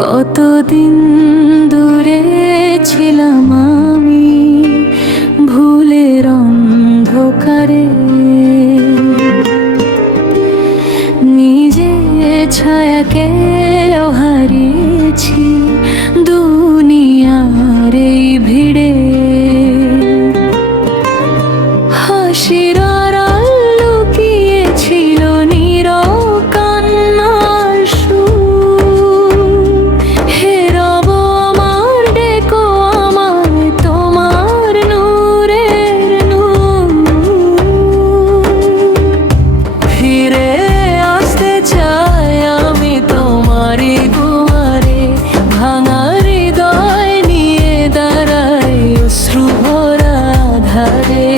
কতদিন দূরে ছিলাম আমি ভুলের অন্ধকারে, নিজে ছায়াকে হারিয়েছি দুনিয়ার এই ভিড়ে। হাসির আড়াল লুকিয়েছিল নীরব কান্নার সুর। হে রব আমার ডেকো আমায় তোমার নূরের নূর। ফিরে আসতে চাই আমি তোমারই দুয়ারে, ভাঙা হৃদয় নিয়ে দাঁড়াই অশ্রু ভরা ধারে।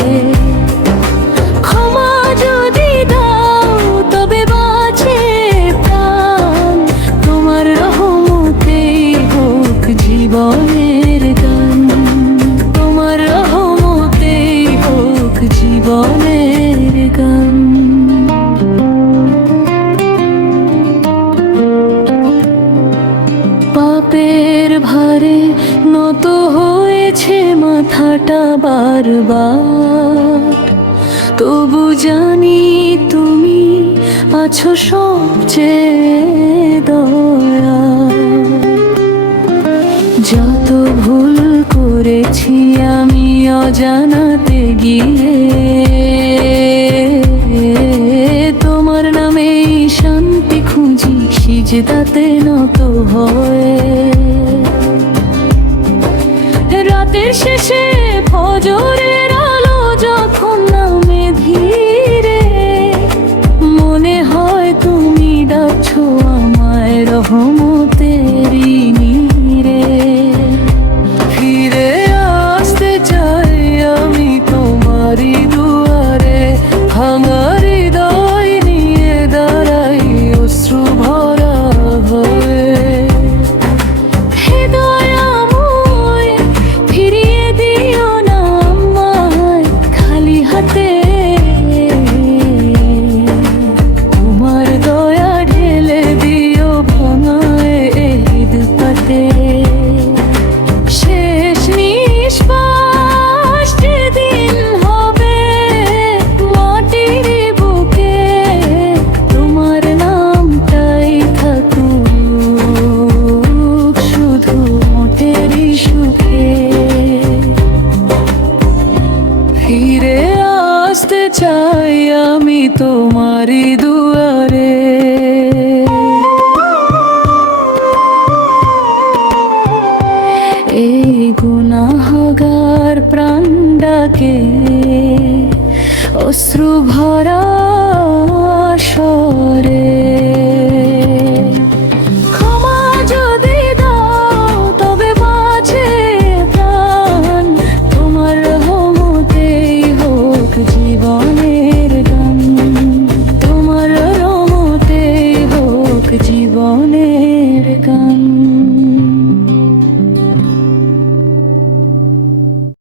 জীবনের গান তোমার রহমতেই হোক জীবনের গান। পাপের ভারে নত হয়েছে মাথাটা বারবার, তবু জানি তুমি আছো সবচেয়ে দয়া। যত ভুল করেছি আমি অজানাতে গিয়ে, তোমার নামেই শান্তি খুঁজি সিজদাতে নত হয়ে। রাতের শেষে ফজরের আলো যখন নামে ধীরে, মনে হয় তুমি ডাকছো আমায় রহমতেরই নীরে। ফিরে আসতে চাই আমি তোমারই দুয়ারে, ভাঙা হৃদয় নিয়ে দাঁড়াই অশ্রু ভরা হয়ে। হে দয়াময় ফিরিয়ে দিও না আমায় খালি হাতে, তোমার দয়া ঢেলে দিও ভাঙায় ঈদ পাতে। শেষ নিঃশ্বাস যেদিন হবে মাটির বুকে, তোমার নামটাই থাকুক শুধু মোটেরই সুখে। ফিরে আসতে চাই আমি তোমারই দুয়ারে। এই গুনাহগার প্রাণটাকে অশ্রু ভরা স্বরে। ক্ষমা যদি দাও তবে বাঁচে প্রাণ, তোমার রহমতেই হোক জীবনের গান। তোমার রহমতেই হোক জীবন।